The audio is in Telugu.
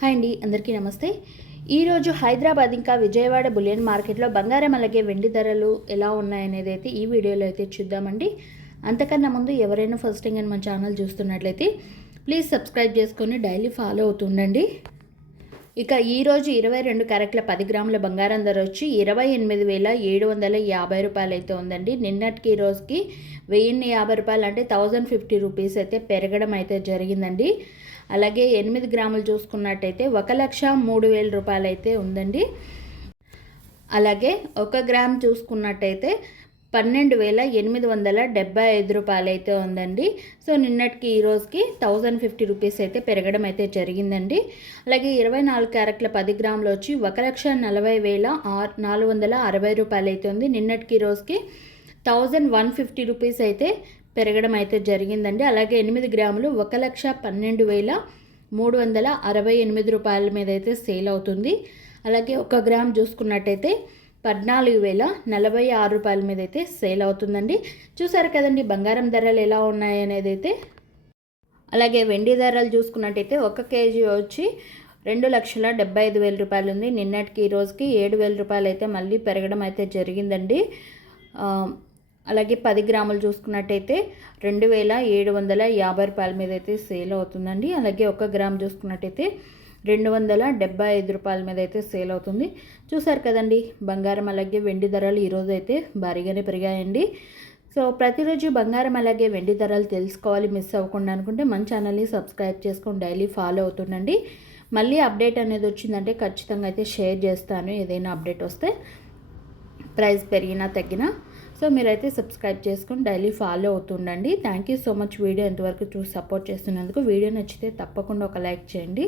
హాయ్ అండి, అందరికీ నమస్తే. ఈరోజు హైదరాబాద్ ఇంకా విజయవాడ బులియన్ మార్కెట్లో బంగారం అలాగే వెండి ధరలు ఎలా ఉన్నాయనేది అయితే ఈ వీడియోలో అయితే చూద్దామండి. అంతకన్నా ముందు ఎవరైనా ఫస్ట్ టైం కానీ మన ఛానల్ చూస్తున్నట్లయితే ప్లీజ్ సబ్స్క్రైబ్ చేసుకొని డైలీ ఫాలో అవుతుండండి. ఇక ఈరోజు 22 క్యారెట్ల 10 గ్రాముల బంగారం ధర వచ్చి 28,750 రూపాయలు అయితే ఉందండి. నిన్నటికి ఈ రోజుకి 1,050 రూపాయలు అంటే 1,050 రూపీస్ అయితే పెరగడం అయితే జరిగిందండి. అలాగే 8 గ్రాములు చూసుకున్నట్టయితే 1,03,000 రూపాయలు అయితే ఉందండి. అలాగే 1 గ్రామ్ చూసుకున్నట్టయితే 12,875 రూపాయలు అయితే ఉందండి. సో నిన్నటికి ఈ రోజుకి 1,050 రూపీస్ అయితే పెరగడం అయితే జరిగిందండి. అలాగే 24 క్యారెట్ల 10 గ్రాములు వచ్చి 1,40,460 రూపాయలు అయితే ఉంది. నిన్నటికి ఈ రోజుకి 1,150 రూపీస్ అయితే పెరగడం అయితే జరిగిందండి. అలాగే 8 గ్రాములు 1,12,368 రూపాయల మీద అయితే సేల్ అవుతుంది. అలాగే 1 గ్రామ్ చూసుకున్నట్టయితే 14,046 రూపాయల మీద అయితే సేల్ అవుతుందండి. చూసారు కదండి బంగారం ధరలు ఎలా ఉన్నాయనేది అయితే. అలాగే వెండి ధరలు చూసుకున్నట్టయితే 1 కేజీ వచ్చి 2,75,000 రూపాయలు ఉంది. నిన్నటికి ఈ రోజుకి 7,000 రూపాయలు అయితే మళ్ళీ పెరగడం అయితే జరిగిందండి. అలాగే 10 గ్రాములు చూసుకున్నట్టయితే 2,750 రూపాయల మీద అయితే సేల్ అవుతుందండి. అలాగే 1 గ్రామ్ చూసుకున్నట్టయితే 275 రూపాయల మీద అయితే సేల్ అవుతుంది. చూసారు కదండి బంగారం అలాగే వెండి ధరలు ఈరోజు అయితే భారీగానే పెరిగాయండి. సో ప్రతిరోజు బంగారం అలాగే వెండి ధరలు తెలుసుకోవాలి మిస్ అవ్వకుండా అనుకుంటే మన ఛానల్ని సబ్స్క్రైబ్ చేసుకొని డైలీ ఫాలో అవుతుండండి. మళ్ళీ అప్డేట్ అనేది వచ్చిందంటే ఖచ్చితంగా అయితే షేర్ చేస్తాను, ఏదైనా అప్డేట్ వస్తే ప్రైస్ పెరిగినా తగ్గినా. సో మీరైతే సబ్స్క్రైబ్ చేసుకొని డైలీ ఫాలో అవుతుండండి. Thank you so much video ఎంతవరకు చూసి సపోర్ట్ చేస్తున్నందుకు. వీడియో నచ్చితే తప్పకుండా ఒక లైక్ చేయండి.